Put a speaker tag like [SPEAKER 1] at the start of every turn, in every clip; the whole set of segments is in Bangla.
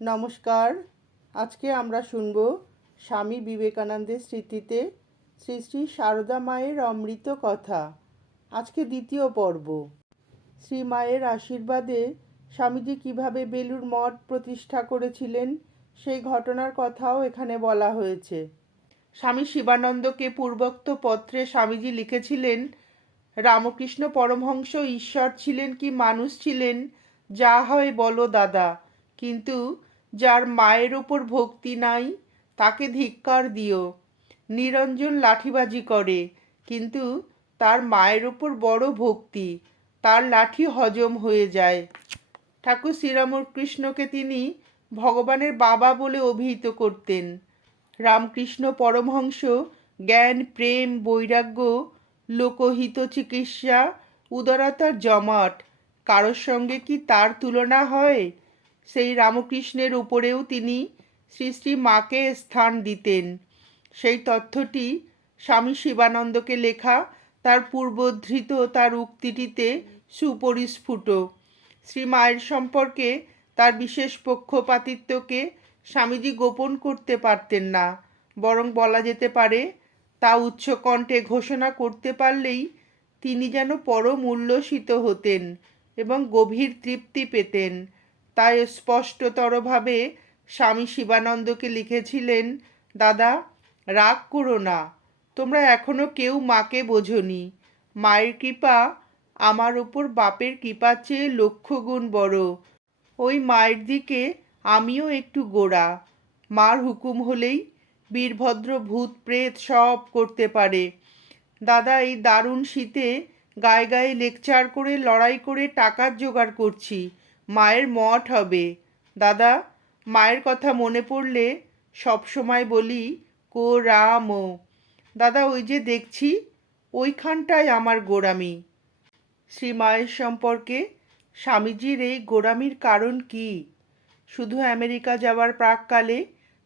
[SPEAKER 1] নমস্কার। আজকে আমরা শুনব স্বামী বিবেকানন্দের স্মৃতিতে শ্রী শ্রী সারদা মায়ের অমৃত কথা। আজকে দ্বিতীয় পর্ব। শ্রী মায়ের আশীর্বাদে স্বামীজি কীভাবে বেলুর মঠ প্রতিষ্ঠা করেছিলেন, সেই ঘটনার কথাও এখানে বলা হয়েছে। স্বামী শিবানন্দকে পূর্বোক্ত পত্রে স্বামীজি লিখেছিলেন, রামকৃষ্ণ পরমহংস ঈশ্বর ছিলেন কি মানুষ ছিলেন, যা হয় বলো দাদা। কিন্তু যার মায়ের ওপর ভক্তি নাই, তাকে ধিক্কার দিও। নিরঞ্জন লাঠিবাজি করে, কিন্তু তার মায়ের ওপর বড় ভক্তি, তার লাঠি হজম হয়ে যায়। ঠাকুর শ্রীরামকৃষ্ণকে তিনি ভগবানের বাবা বলে অভিহিত করতেন। রামকৃষ্ণ পরমহংস, জ্ঞান, প্রেম, বৈরাগ্য, লোকহিত চিকিৎসা, উদারতার জমাট, কারোর সঙ্গে কি তার তুলনা হয়? সেই রামকৃষ্ণের উপরেও তিনি শ্রী শ্রী মাকে স্থান দিতেন। সেই তথ্যটি স্বামী শিবানন্দকে লেখা তার পূর্বধৃত তার উক্তিটিতে সুপরিস্ফুট। শ্রী মায়ের সম্পর্কে তার বিশেষ পক্ষপাতিত্বকে স্বামীজি গোপন করতে পারতেন না, বরং বলা যেতে পারে তা উচ্চকণ্ঠে ঘোষণা করতে পারলেই তিনি যেন পরম উল্লসিত হতেন এবং গভীর তৃপ্তি পেতেন। তাই স্পষ্টতরভাবে স্বামী শিবানন্দকে লিখেছিলেন, দাদা, রাগ করো না, তোমরা এখনও কেউ মাকে বোঝনি। মায়ের কৃপা আমার ওপর বাপের কৃপার চেয়ে লক্ষ গুণ বড়। ওই মায়ের দিকে আমিও একটু গোড়া। মার হুকুম হলেই বীরভদ্র ভূত প্রেত সব করতে পারে। দাদা, এই দারুণ শীতে গায়ে গায়ে লেকচার করে, লড়াই করে টাকার জোগাড় করছি। মায়ের মঠ হবে। দাদা, মায়ের কথা মনে পড়লে সব সময় বলি কো রাম দাদা, ওই যে দেখছি, ওইখানটায় আমার গোড়ামি। শ্রী মায়ের সম্পর্কে স্বামীজির এই গোড়ামির কারণ কি? শুধু আমেরিকা যাওয়ার প্রাককালে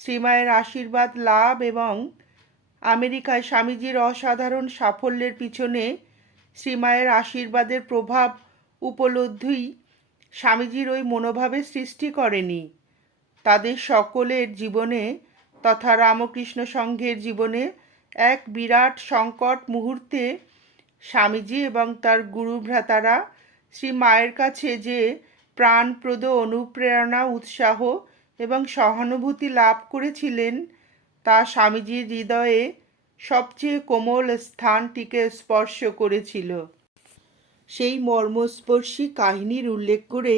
[SPEAKER 1] শ্রীমায়ের আশীর্বাদ, লাভ এবং আমেরিকায় স্বামীজির অসাধারণ সাফল্যের পিছনে শ্রীমায়ের আশীর্বাদের প্রভাব উপলব্ধিই স্বামীজির ওই মনোভাবের সৃষ্টি করেনি। তাদের সকলের জীবনে তথা রামকৃষ্ণ সংঘের জীবনে এক বিরাট সংকট মুহূর্তে স্বামীজি এবং তার গুরু ভ্রাতারা শ্রী মায়ের কাছে যে প্রাণপ্রদ অনুপ্রেরণা, উৎসাহ এবং সহানুভূতি লাভ করেছিলেন, তা স্বামীজির হৃদয়ে সবচেয়ে কোমল স্থানটিকে স্পর্শ করেছিল। সেই মর্মস্পর্শী কাহিনীর উল্লেখ করে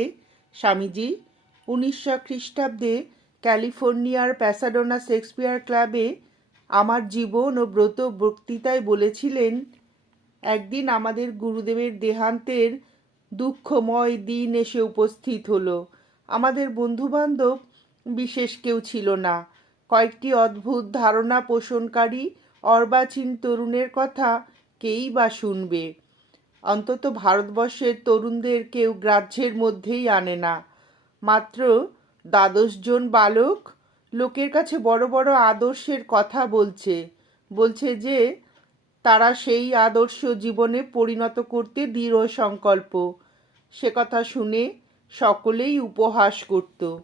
[SPEAKER 1] স্বামীজি উনিশশো খ্রিস্টাব্দে ক্যালিফোর্নিয়ার প্যাসাডোনা শেক্সপিয়ার ক্লাবে আমার জীবন ও ব্রত বক্তৃতায় বলেছিলেন, একদিন আমাদের গুরুদেবের দেহান্তের দুঃখময় দিন এসে উপস্থিত হলো। আমাদের বন্ধুবান্ধব বিশেষ কেউ ছিল না। কয়েকটি অদ্ভুত ধারণা পোষণকারী অর্বাচীন তরুণের কথা কেই বা শুনবে? অন্তত ভারতবর্ষের তরুণদের কেউ গ্রাহ্যের মধ্যেই আনে না। মাত্র দ্বাদশ জন বালক লোকের কাছে বড় বড় আদর্শের কথা বলছে। বলছে যে, তারা সেই আদর্শ জীবনে পরিণত করতে দৃঢ় সংকল্প। সে কথা শুনে সকলেই উপহাস করত।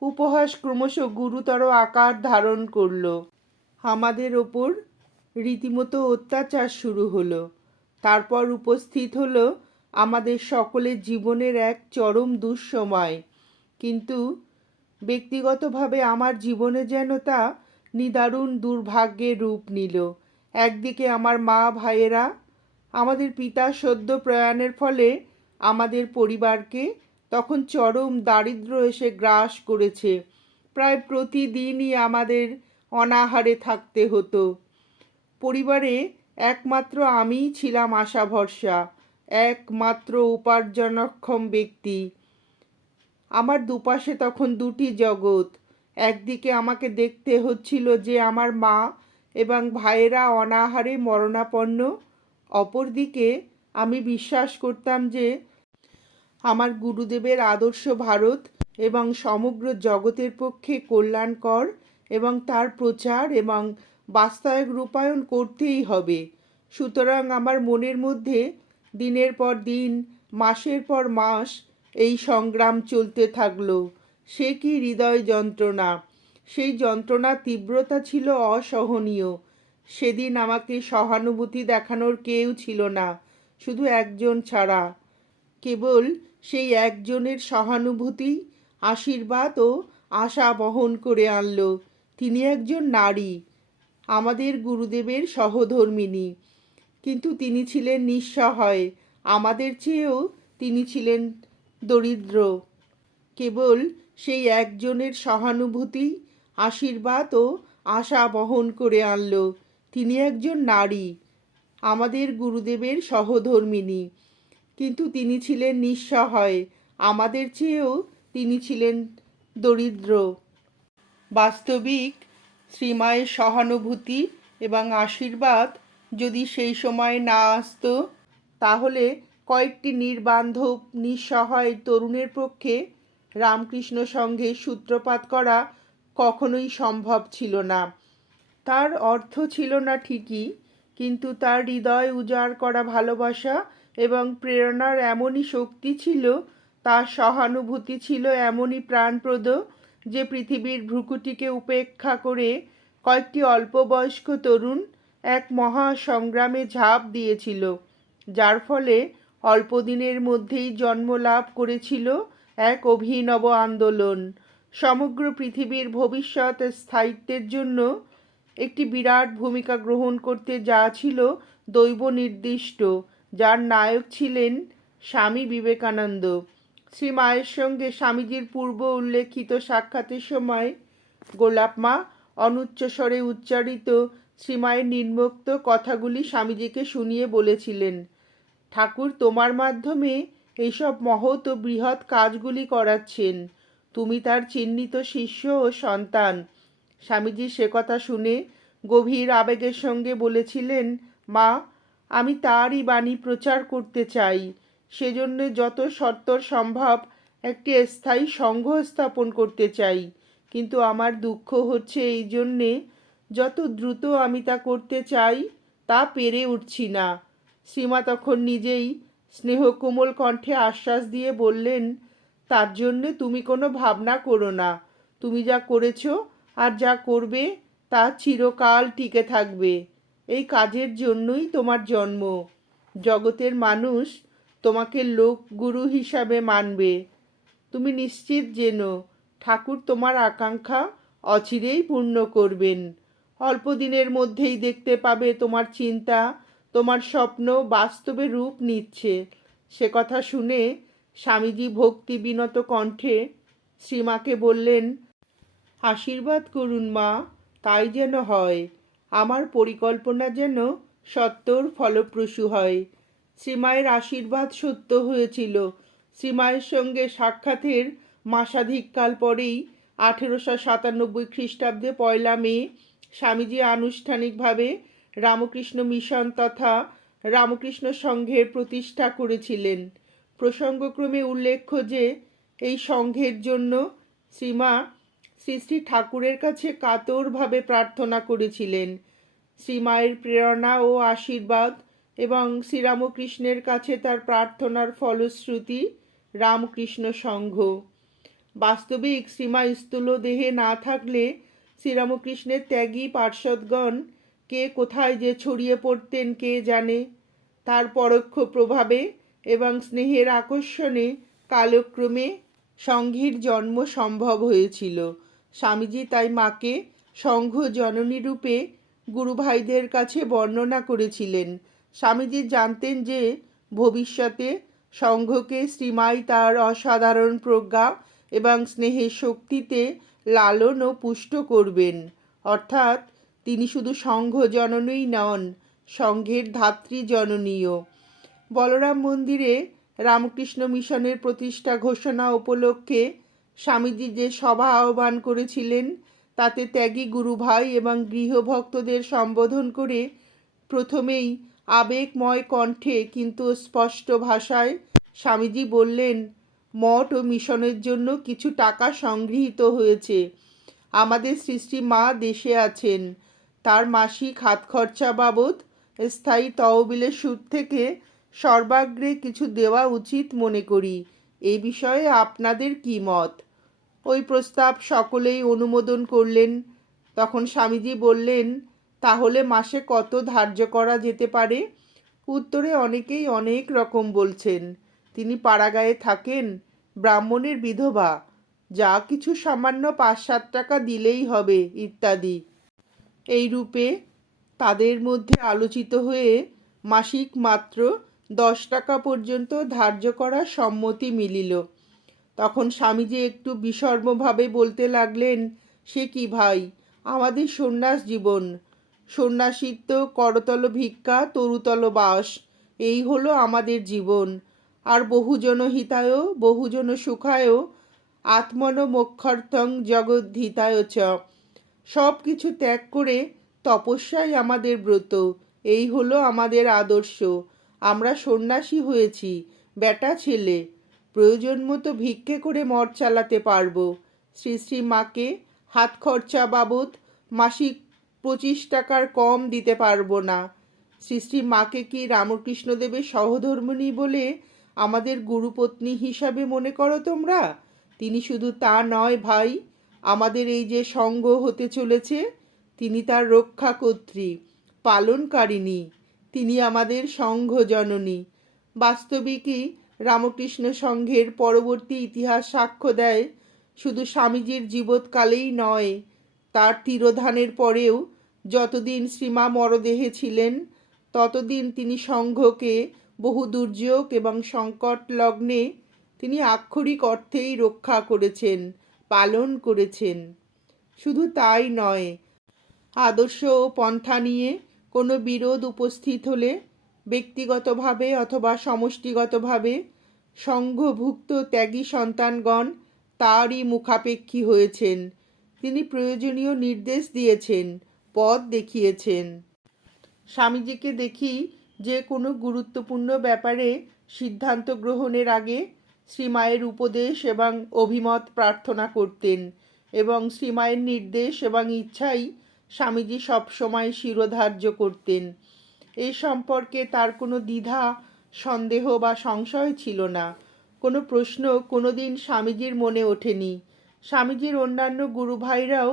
[SPEAKER 1] উপহাস ক্রমশ গুরুতর আকার ধারণ করল। আমাদের ওপর রীতিমতো অত্যাচার শুরু হলো। তারপর উপস্থিত হলো আমাদের সকলের জীবনের এক চরম দুঃসময়। কিন্তু ব্যক্তিগতভাবে আমার জীবনে যেন তা নিদারুণ দুর্ভাগ্যের রূপ নিল। একদিকে আমার মা ভাইয়েরা আমাদের পিতা সদ্য প্রয়াণের ফলে আমাদের পরিবারকে তখন চরম দারিদ্র এসে গ্রাস করেছে। প্রায় প্রতিদিনই আমাদের অনাহারে থাকতে হতো। পরিবারে একমাত্র আমিই ছিলাম আশা ভরসা একমাত্র উপার্জনক্ষম ব্যক্তি। আমার দুপাশে তখন দুটি জগৎ। একদিকে আমাকে দেখতে হচ্ছিল যে আমার মা এবং ভাইয়েরা অনাহারে মরণাপন্ন, অপরদিকে আমি বিশ্বাস করতাম যে আমার গুরুদেবের আদর্শ ভারত এবং সমগ্র জগতের পক্ষে কল্যাণকর এবং তার প্রচার এবং বাস্তবিক রূপায়ণ করতেই হবে। সুতরাং আমার মনের মধ্যে দিনের পর দিন, মাসের পর মাস এই সংগ্রাম চলতে থাকল। সে কি হৃদয় যন্ত্রণা? সেই যন্ত্রণার তীব্রতা ছিল অসহনীয়। সেদিন আমাকে সহানুভূতি দেখানোর কেউ ছিল না, শুধু একজন ছাড়া। কেবল সেই একজনের সহানুভূতি, আশীর্বাদ ও আশা বহন করে আনলো। তিনি একজন নারী। আমাদের গুরুদেবের সহধর্মিনী। কিন্তু তিনি ছিলেন নিঃসহায়। আমাদের চেয়েও তিনি ছিলেন দরিদ্র। কেবল সেই একজনের সহানুভূতি, আশীর্বাদ ও আশা বহন করে আনল। তিনি একজন নারী, আমাদের গুরুদেবের সহধর্মিনী। কিন্তু তিনি ছিলেন নিঃসহায়। আমাদের চেয়েও তিনি ছিলেন দরিদ্র। বাস্তবিক শ্রীমায়ের সহানুভূতি এবং আশীর্বাদ যদি সেই সময় না আসতো, তাহলে কয়েকটি নির্বান্ধব নিঃসহায় তরুণের পক্ষে রামকৃষ্ণ সঙ্ঘে সূত্রপাত করা কখনোই সম্ভব ছিল না। তার অর্থ ছিল না ঠিকই, কিন্তু তার হৃদয় উজাড় করা ভালোবাসা এবং প্রেরণার এমনই শক্তি ছিল, তার সহানুভূতি ছিল এমনই প্রাণপ্রদ যে পৃথিবীর ভ্রুকুটিকে উপেক্ষা করে কয়েকটি অল্পবয়স্ক তরুণ এক মহা সংগ্রামে ঝাঁপ দিয়েছিল, যার ফলে অল্প দিনের মধ্যেই জন্ম লাভ করেছিল এক অভিনব আন্দোলন। সমগ্র পৃথিবীর ভবিষ্যৎ স্থায়িত্বের জন্য একটি বিরাট ভূমিকা গ্রহণ করতে যা ছিল দৈব নির্দিষ্ট যার নায়ক ছিলেন স্বামী বিবেকানন্দ। শ্রী মায়ের সঙ্গে স্বামীজির পূর্ব উল্লেখিত সাক্ষাতের সময় গোলাপ মা অনুচ্চস্বরে উচ্চারিত শ্রীমায়ের নির্মুক্ত কথাগুলি স্বামীজিকে শুনিয়ে বলেছিলেন, ঠাকুর, তোমার মাধ্যমে এইসব মহৎ ও বৃহৎ কাজগুলি করাচ্ছেন। তুমি তার চিহ্নিত শিষ্য ও সন্তান। স্বামীজি সে কথা শুনে গভীর আবেগের সঙ্গে বলেছিলেন, মা, আমি তারই বাণী প্রচার করতে চাই। সেজন্য যত সত্তর সম্ভব একটি স্থায়ী সংঘ স্থাপন করতে চাই। কিন্তু আমার দুঃখ হচ্ছে এই জন্যে যত দ্রুত আমি তা করতে চাই, তা পেরে উঠছি না। শ্রীমা তখন নিজেই স্নেহকোমল কণ্ঠে আশ্বাস দিয়ে বললেন, তার জন্যে তুমি কোনো ভাবনা করো না। তুমি যা করেছ আর যা করবে, তা চিরকাল টিকে থাকবে। এই কাজের জন্যই তোমার জন্ম। জগতের মানুষ তোমাকে লোক গুরু হিসাবে মানবে। তুমি নিশ্চিত যেন ঠাকুর তোমার আকাঙ্ক্ষা অচিরেই পূর্ণ করবেন। অল্প দিনের মধ্যেই দেখতে পাবে তোমার চিন্তা, তোমার স্বপ্ন বাস্তবে রূপ নিচ্ছে। সে কথা শুনে স্বামীজি ভক্তি বিনত কণ্ঠে শ্রীমাকে বললেন, আশীর্বাদ করুন মা, তাই যেন হয়। আমার পরিকল্পনা যেন সত্তর ফলপ্রসূ হয়। শ্রীমায়ের আশীর্বাদ সত্য হয়েছিল। শ্রীমায়ের সঙ্গে সাক্ষাতের মাসাধিককাল পরেই আঠেরোশো সাতানব্বই খ্রিস্টাব্দে পয়লা মে স্বামীজি আনুষ্ঠানিকভাবে রামকৃষ্ণ মিশন তথা রামকৃষ্ণ সংঘের প্রতিষ্ঠা করেছিলেন। প্রসঙ্গক্রমে উল্লেখ্য যে, এই সংঘের জন্য শ্রীমা শ্রী শ্রী ঠাকুরের কাছে কাতরভাবে প্রার্থনা করেছিলেন। শ্রীমায়ের প্রেরণা ও আশীর্বাদ এবং শ্রীরামকৃষ্ণের কাছে তার প্রার্থনার ফলশ্রুতি, রামকৃষ্ণ সংঘ। বাস্তবিক শ্রীমা স্থূল দেহে না থাকলে শ্রীরামকৃষ্ণের ত্যাগী পার্শ্বদগণ কে কোথায় যে ছড়িয়ে পড়তেন কে জানে? তার পরোক্ষ প্রভাবে এবং স্নেহের আকর্ষণে কালক্রমে সংঘের জন্ম সম্ভব হয়েছিল। স্বামীজি তাই মাকে সংঘ জননী রূপে গুরুভাইদের কাছে বর্ণনা করেছিলেন। স্বামীজি জানতেন যে ভবিষ্যতে সংঘকে শ্রীমাই তার অসাধারণ প্রজ্ঞা এবং স্নেহের শক্তিতে লালন ও পুষ্ট করবেন। অর্থাৎ তিনি শুধু সংঘ জননীই নন, সংঘের ধাত্রী জননীয় বলরাম মন্দিরে রামকৃষ্ণ মিশনের প্রতিষ্ঠা ঘোষণা উপলক্ষে স্বামীজি যে সভা আহ্বান করেছিলেন, তাতে ত্যাগী গুরুভাই এবং গৃহভক্তদের সম্বোধন করে প্রথমেই আবেগময় কণ্ঠে কিন্তু স্পষ্ট ভাষায় স্বামীজি বললেন, মঠ ও মিশনের জন্য কিছু টাকা সংগৃহীত হয়েছে। আমাদের সৃষ্টি মা দেশে আছেন। তার মাসিক হাত খরচা বাবদ স্থায়ী তহবিলের সুদ থেকে সর্বাগ্রে কিছু দেওয়া উচিত মনে করি। এই বিষয়ে আপনাদের কি মত? ওই প্রস্তাব সকলেই অনুমোদন করলেন। তখন স্বামীজি বললেন তাহলে মাসে কত ধার্য করা যেতে পারে? উত্তরে অনেকেই অনেক রকম বলছেন। তিনি পাড়াগায়ে থাকেন, ব্রাহ্মণের বিধবা। যা কিছু সামান্য পাঁচ সাত টাকা দিলেই হবে, ইত্যাদি। এই রূপে তাদের মধ্যে আলোচিত হয়ে মাসিক মাত্র দশ টাকা পর্যন্ত ধার্য করার সম্মতি মিলিল। তখন স্বামীজি একটু বিষর্মভাবে বলতে লাগলেন, সে কি ভাই? আমাদের সন্ন্যাস জীবন। সন্ন্যাসিত্ব, করতল ভিক্ষা, তরুতল বাস, এই হলো আমাদের জীবন। আর বহুজন হিতায়, বহুজন সুখায় আত্মন মোক্ষার্থং জগদ্ধিতায় চ। সব কিছু ত্যাগ করে তপস্যাই আমাদের ব্রত। এই হলো আমাদের আদর্শ। আমরা সন্ন্যাসী হয়েছি বেটা ছেলে। প্রয়োজন মতো ভিক্ষে করে মঠ চালাতে পারব। শ্রী শ্রী মাকে হাত খরচা বাবদ মাসিক পঁচিশ টাকার কম দিতে পারব না। শ্রী শ্রী মাকে কি রামকৃষ্ণদেবের সহধর্মিণী বলে আমাদের গুরুপত্নী হিসাবে মনে করো তোমরা? তিনি শুধু তা নয় ভাই, আমাদের এই যে সঙ্গ হতে চলেছে, তিনি তার রক্ষাকর্ত্রী পালনকারিণী, তিনি আমাদের সংঘ জননী বাস্তবিকই রামকৃষ্ণ সংঘের পরবর্তী ইতিহাস সাক্ষ্য দেয়, শুধু স্বামীজির জীবৎকালেই নয় তার তিরোধানের পরেও যতদিন শ্রীমা মরদেহে ছিলেন, ততদিন তিনি সংঘকে বহু দুর্যোগ এবং সংকট লগ্নে তিনি আক্ষরিক অর্থেই রক্ষা করেছেন, পালন করেছেন। শুধু তাই নয়, আদর্শ ও পন্থা নিয়ে কোনো বিরোধ উপস্থিত হলে ব্যক্তিগতভাবে অথবা সমষ্টিগতভাবে সংঘভুক্ত ত্যাগী সন্তানগণ তারই মুখাপেক্ষী হয়েছেন। তিনি প্রয়োজনীয় নির্দেশ দিয়েছেন, পথ দেখিয়েছেন। স্বামীজিকে দেখি যে কোনো গুরুত্বপূর্ণ ব্যাপারে সিদ্ধান্ত গ্রহণের আগে শ্রীমায়ের উপদেশ এবং অভিমত প্রার্থনা করতেন এবং শ্রীমায়ের নির্দেশ এবং ইচ্ছাই স্বামীজি সবসময় শিরোধার্য করতেন। এ সম্পর্কে তার কোনো দ্বিধা, সন্দেহ বা সংশয় ছিল না। কোনো প্রশ্ন কোনো দিন স্বামীজির মনে ওঠেনি। স্বামীজির অন্যান্য গুরু ভাইরাও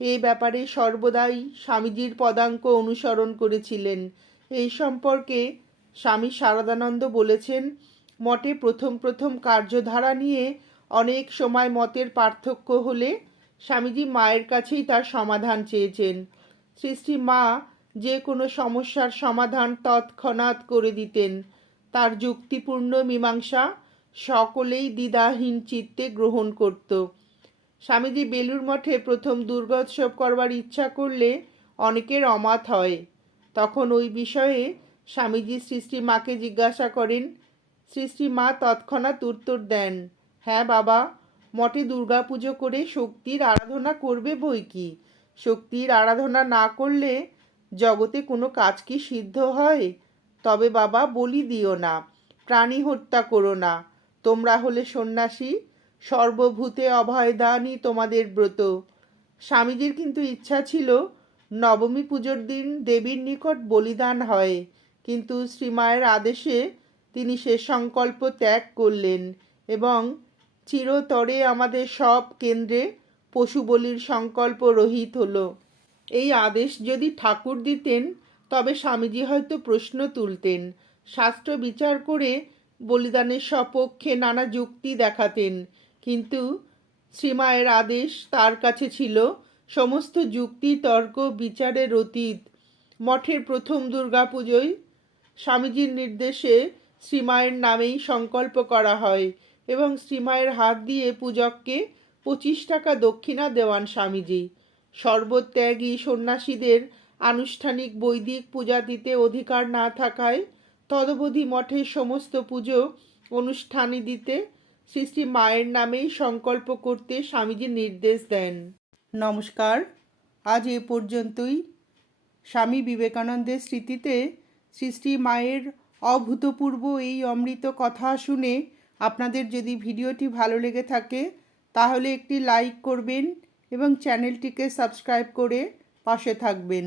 [SPEAKER 1] এ ব্যাপারে সর্বদাই স্বামীজির পদাঙ্ক অনুসরণ করেছিলেন। এই সম্পর্কে স্বামী শারদানন্দ বলেছেন, মঠে প্রথম প্রথম কার্যধারা নিয়ে অনেক সময় মতের পার্থক্য হলে স্বামীজি মায়ের কাছেই তার সমাধান চেয়েছেন। সৃষ্টি মা যে কোনো সমস্যার সমাধান তৎক্ষণাৎ করে দিতেন। তার যুক্তিপূর্ণ মীমাংসা সকলেই দ্বিধাহীন চিত্তে গ্রহণ করত। স্বামীজি বেলুর মঠে প্রথম দুর্গোৎসব করবার ইচ্ছা করলে অনেকের অমাত হয়। তখন ওই বিষয়ে স্বামীজি সৃষ্টি মাকে জিজ্ঞাসা করেন, সৃষ্টি মা তৎক্ষণাৎ উত্তর দেন হ্যাঁ বাবা, মঠে দুর্গা পুজো করে শক্তির আরাধনা করবে বই কি? শক্তির আরাধনা না করলে জগতে কোনো কাজ কি সিদ্ধ হয়? তবে বাবা বলি দিও না, প্রাণী হত্যা করো না। তোমরা হলে সন্ন্যাসী সর্বভূতে অভয়দানই তোমাদের ব্রত। স্বামীজির কিন্তু ইচ্ছা ছিল, নবমী পুজোর দিন দেবীর নিকট বলিদান হয়, কিন্তু শ্রীমায়ের আদেশে তিনি সে সংকল্প ত্যাগ করলেন এবং চিরতরে আমাদের সব কেন্দ্রে পশু বলির সংকল্প রহিত হলো। এই আদেশ যদি ঠাকুর দিতেন, তবে স্বামীজি হয়তো প্রশ্ন তুলতেন, শাস্ত্র বিচার করে বলিদানের সপক্ষে নানা যুক্তি দেখাতেন কিন্তু শ্রীমায়ের আদেশ তার কাছে ছিল, সমস্ত যুক্তি, তর্ক, বিচারের অতীত। মঠের প্রথম দুর্গাপুজোয় স্বামীজির নির্দেশে শ্রীমায়ের নামেই সংকল্প করা হয় এবং শ্রীমায়ের হাত দিয়ে পূজককে পঁচিশ টাকা দক্ষিণা দেওয়ান স্বামীজি। সর্বত্যাগী সন্ন্যাসীদের আনুষ্ঠানিক বৈদিক পূজা দিতে অধিকার না থাকায় তদবধি মঠের সমস্ত পুজো অনুষ্ঠানে দিতে শ্রী শ্রী মায়ের নামেই সংকল্প করতে স্বামীজি নির্দেশ দেন। নমস্কার। আজ এ পর্যন্তই। স্বামী বিবেকানন্দের স্মৃতিতে শ্রী শ্রী মায়ের অভূতপূর্ব এই অমৃত কথা শুনে আপনাদের যদি ভিডিওটি ভালো লেগে থাকে, তাহলে একটি লাইক করবেন এবং চ্যানেলটিকে সাবস্ক্রাইব করে পাশে থাকবেন।